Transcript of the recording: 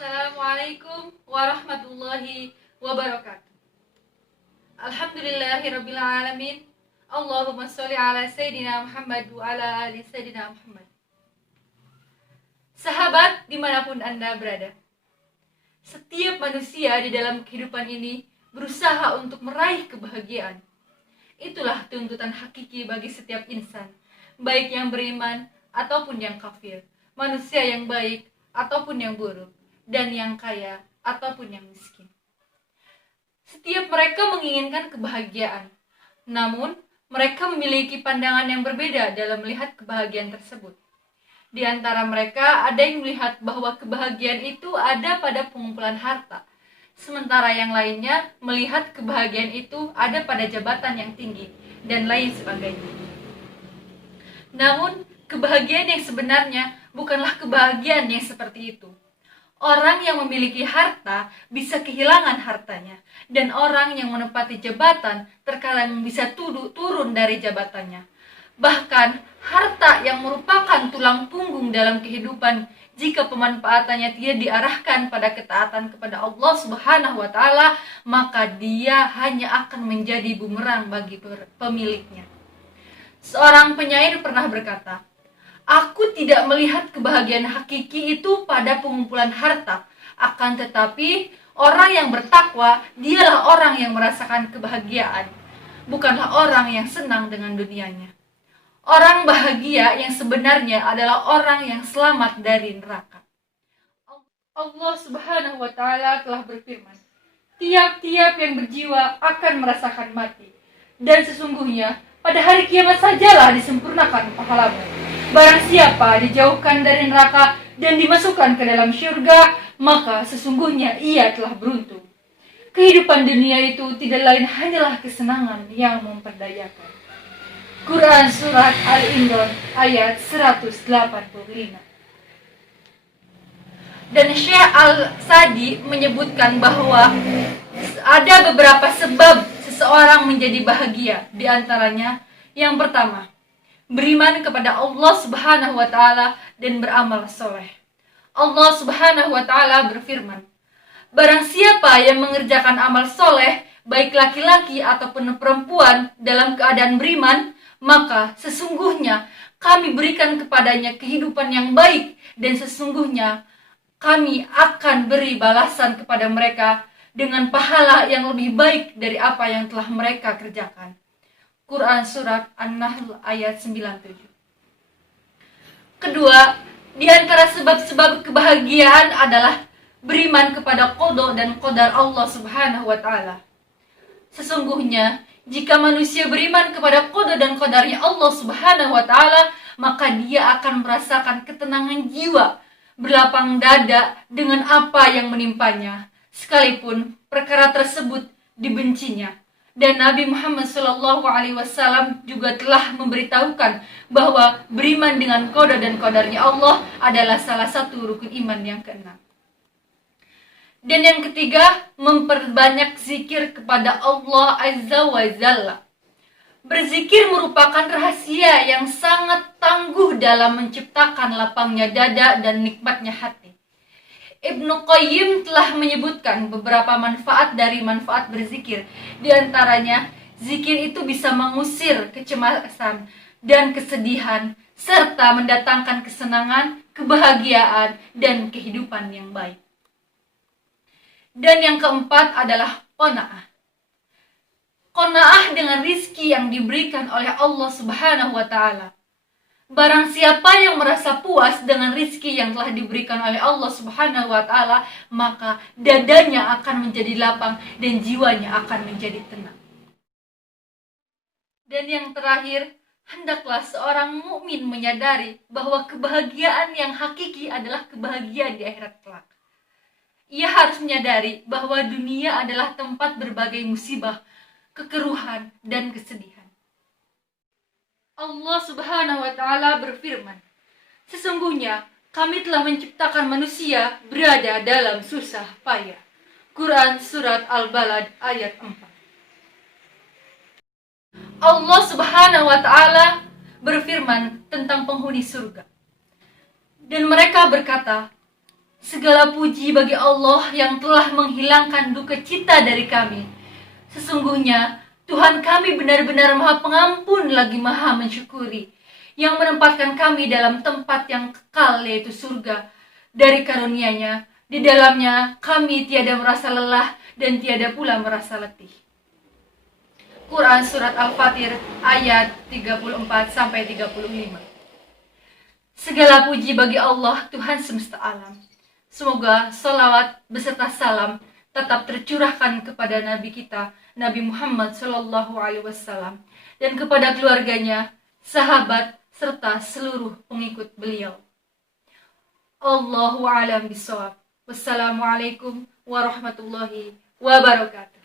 Assalamualaikum warahmatullahi wabarakatuh. Alhamdulillahirabbil alamin. Allahumma sholli ala Sayyidina Muhammad wa ala ali Sayyidina Muhammad. Sahabat dimanapun Anda berada, setiap manusia di dalam kehidupan ini berusaha untuk meraih kebahagiaan. Itulah tuntutan hakiki bagi setiap insan, baik yang beriman ataupun yang kafir, manusia yang baik ataupun yang buruk, dan yang kaya ataupun yang miskin. Setiap mereka menginginkan kebahagiaan, namun mereka memiliki pandangan yang berbeda dalam melihat kebahagiaan tersebut. Di antara mereka ada yang melihat bahwa kebahagiaan itu ada pada pengumpulan harta, sementara yang lainnya melihat kebahagiaan itu ada pada jabatan yang tinggi dan lain sebagainya. Namun, kebahagiaan yang sebenarnya bukanlah kebahagiaan yang seperti itu. Orang yang memiliki harta bisa kehilangan hartanya, dan orang yang menempati jabatan terkadang bisa turun dari jabatannya. Bahkan, harta yang merupakan tulang punggung dalam kehidupan, jika pemanfaatannya tidak diarahkan pada ketaatan kepada Allah Subhanahu wa Ta'ala, maka dia hanya akan menjadi bumerang bagi pemiliknya. Seorang penyair pernah berkata, "Aku tidak melihat kebahagiaan hakiki itu pada pengumpulan harta. Akan tetapi, orang yang bertakwa, dialah orang yang merasakan kebahagiaan. Bukanlah orang yang senang dengan dunianya." Orang bahagia yang sebenarnya adalah orang yang selamat dari neraka. Allah Subhanahu wa Ta'ala telah berfirman, "Tiap-tiap yang berjiwa akan merasakan mati. Dan sesungguhnya, pada hari kiamat sajalah disempurnakan pahalamu. Barang siapa dijauhkan dari neraka dan dimasukkan ke dalam syurga, maka sesungguhnya ia telah beruntung." Kehidupan dunia itu tidak lain hanyalah kesenangan yang memperdayakan. Quran Surat Al-Imran ayat 185. Dan Syekh Al-Sadi menyebutkan bahwa ada beberapa sebab seseorang menjadi bahagia. Di antaranya, yang pertama, beriman kepada Allah Subhanahu wa Ta'ala dan beramal soleh. Allah Subhanahu wa Ta'ala berfirman, "Barang siapa yang mengerjakan amal soleh, baik laki-laki ataupun perempuan, dalam keadaan beriman, maka sesungguhnya kami berikan kepadanya kehidupan yang baik, dan sesungguhnya kami akan beri balasan kepada mereka dengan pahala yang lebih baik dari apa yang telah mereka kerjakan." Quran Surat An-Nahl ayat 97. Kedua, di antara sebab-sebab kebahagiaan adalah beriman kepada qada dan qadar Allah Subhanahu wa Ta'ala. Sesungguhnya, jika manusia beriman kepada qada dan qadarnya Allah Subhanahu wa Ta'ala, maka dia akan merasakan ketenangan jiwa, berlapang dada dengan apa yang menimpanya, sekalipun perkara tersebut dibencinya. Dan Nabi Muhammad SAW juga telah memberitahukan bahwa beriman dengan qada dan qadarnya Allah adalah salah satu rukun iman yang keenam. Dan yang ketiga, memperbanyak zikir kepada Allah Azza wa Jalla. Berzikir merupakan rahasia yang sangat tangguh dalam menciptakan lapangnya dada dan nikmatnya hati. Ibnu Qayyim telah menyebutkan beberapa manfaat dari manfaat berzikir. Di antaranya, zikir itu bisa mengusir kecemasan dan kesedihan, serta mendatangkan kesenangan, kebahagiaan, dan kehidupan yang baik. Dan yang keempat adalah qanaah. Qanaah dengan rizki yang diberikan oleh Allah Subhanahu wa Ta'ala. Barang siapa yang merasa puas dengan rizki yang telah diberikan oleh Allah Subhanahu wa Ta'ala, maka dadanya akan menjadi lapang dan jiwanya akan menjadi tenang. Dan yang terakhir, hendaklah seorang mukmin menyadari bahwa kebahagiaan yang hakiki adalah kebahagiaan di akhirat kelak. Ia harus menyadari bahwa dunia adalah tempat berbagai musibah, kekeruhan, dan kesedihan. Allah Subhanahu wa Ta'ala berfirman, "Sesungguhnya kami telah menciptakan manusia berada dalam susah payah." Quran Surat Al-Balad ayat 4. Allah Subhanahu wa Ta'ala berfirman tentang penghuni surga. Dan mereka berkata, Segala puji bagi Allah yang telah menghilangkan duka cita dari kami. Sesungguhnya Tuhan kami benar-benar Maha Pengampun lagi Maha Mensyukuri, yang menempatkan kami dalam tempat yang kekal, yaitu surga. Dari karunia-Nya, di dalamnya kami tiada merasa lelah dan tiada pula merasa letih. Quran Surat Al-Fatir ayat 34-35. Segala puji bagi Allah, Tuhan semesta alam. Semoga salawat beserta salam tetap tercurahkan kepada Nabi kita, Nabi Muhammad SAW, dan kepada keluarganya, sahabat, serta seluruh pengikut beliau. Allahu a'lam bishawab. Wassalamualaikum warahmatullahi wabarakatuh.